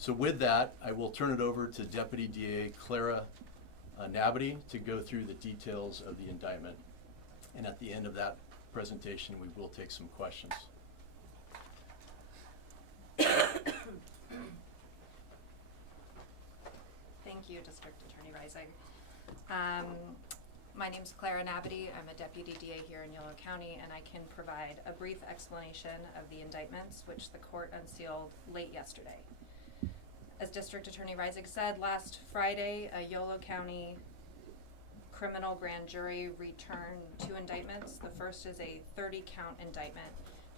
So with that, I will turn it over to Deputy DA Clara Nabity to go through the details of the indictment. And at the end of that presentation, we will take some questions. Thank you, District Attorney Rising. My name is Clara Nabity. I'm a Deputy DA here in Yolo County, and I can provide a brief explanation of the indictments which the court unsealed late yesterday. As District Attorney Rising said, last Friday, a Yolo County criminal grand jury returned 2 indictments. The first is a 30-count indictment.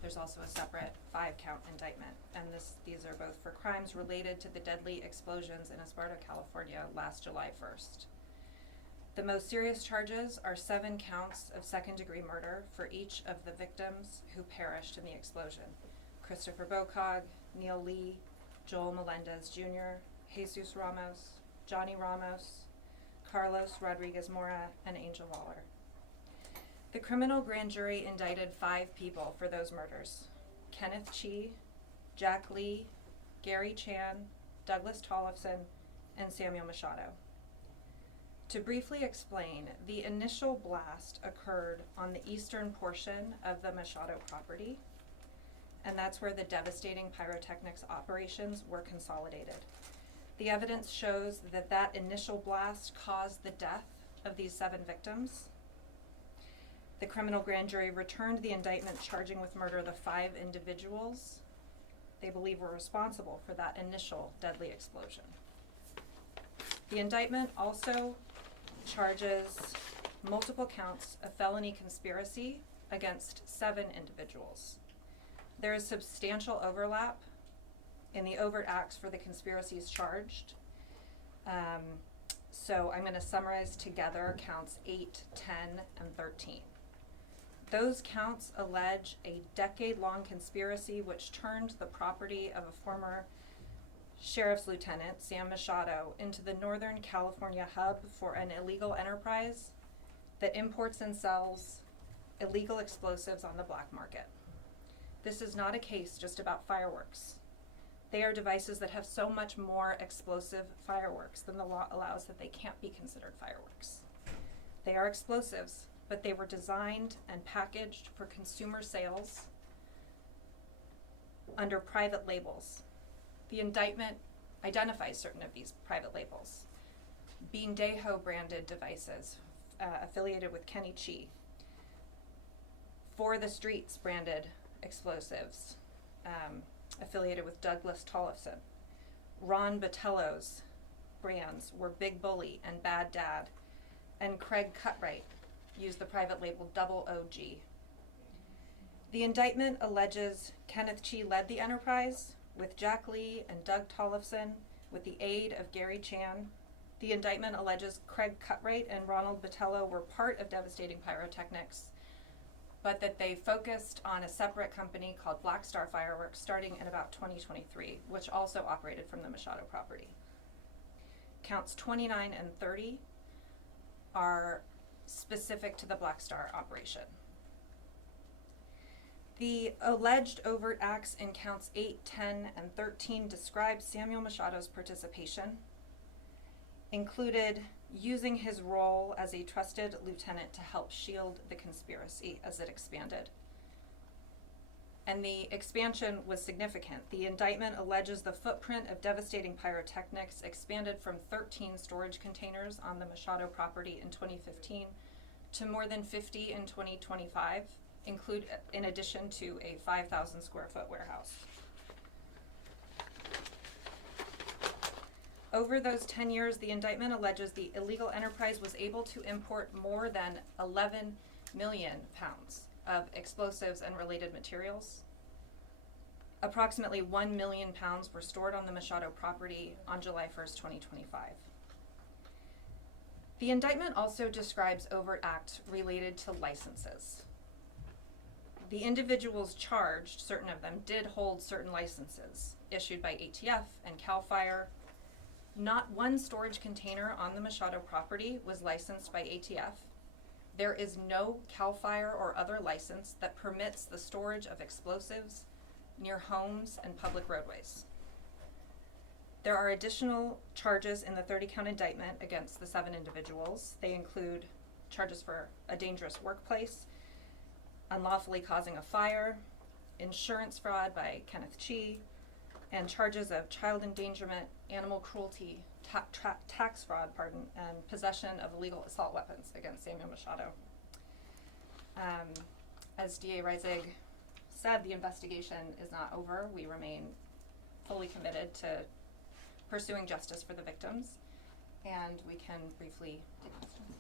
There's also a separate 5-count indictment, and these are both for crimes related to the deadly explosions in Esparta, California last July 1st. The most serious charges are 7 counts of second-degree murder for each of the victims who perished in the explosion: Christopher Bocog, Neil Lee, Joel Melendez Jr., Jesus Ramos, Johnny Ramos, Carlos Rodriguez Mora, and Angel Waller. The criminal grand jury indicted 5 people for those murders: Kenneth Chi, Jack Lee, Gary Chan, Douglas Tollefson, and Samuel Machado. To briefly explain, the initial blast occurred on the eastern portion of the Machado property, and that's where the devastating pyrotechnics operations were consolidated. The evidence shows that that initial blast caused the death of these 7 victims. The criminal grand jury returned the indictment charging with murder the 5 individuals they believe were responsible for that initial deadly explosion. The indictment also charges multiple counts of felony conspiracy against 7 individuals. There is substantial overlap in the overt acts for the conspiracies charged. So I'm going to summarize together counts 8, 10, and 13. Those counts allege a decade-long conspiracy which turned the property of a former Sheriff's Lieutenant, Sam Machado, into the Northern California hub for an illegal enterprise that imports and sells illegal explosives on the black market. This is not a case just about fireworks. They are devices that have so much more explosive fireworks than the law allows that they can't be considered fireworks. They are explosives, but they were designed and packaged for consumer sales under private labels. The indictment identifies certain of these private labels: Bean Deho branded devices affiliated with Kenny Chi, For the Streets branded explosives affiliated with Douglas Tollefson. Ron Botello's brands were Big Bully and Bad Dad, and Craig Cutright used the private label Double OG. The indictment alleges Kenneth Chi led the enterprise with Jack Lee and Doug Tollefson with the aid of Gary Chan. The indictment alleges Craig Cutright and Ronald Botello were part of devastating pyrotechnics, but that they focused on a separate company called Black Star Fireworks starting in about 2023, which also operated from the Machado property. Counts 29 and 30 are specific to the Black Star operation. The alleged overt acts in counts 8, 10, and 13 describe Samuel Machado's participation, included using his role as a trusted lieutenant to help shield the conspiracy as it expanded. And the expansion was significant. The indictment alleges the footprint of devastating pyrotechnics expanded from 13 storage containers on the Machado property in 2015 to more than 50 in 2025, in addition to a 5,000 square foot warehouse. Over those 10 years, the indictment alleges the illegal enterprise was able to import more than 11 million pounds of explosives and related materials. Approximately 1 million pounds were stored on the Machado property on July 1st, 2025. The indictment also describes overt acts related to licenses. The individuals charged, certain of them, did hold certain licenses issued by ATF and CAL FIRE. Not one storage container on the Machado property was licensed by ATF. There is no CAL FIRE or other license that permits the storage of explosives near homes and public roadways. There are additional charges in the 30-count indictment against the 7 individuals. They include charges for a dangerous workplace, unlawfully causing a fire, insurance fraud by Kenneth Chi, and charges of child endangerment, animal cruelty, tax fraud, and possession of illegal assault weapons against Samuel Machado. As DA Reisig said, the investigation is not over. We remain fully committed to pursuing justice for the victims, and we can briefly take questions.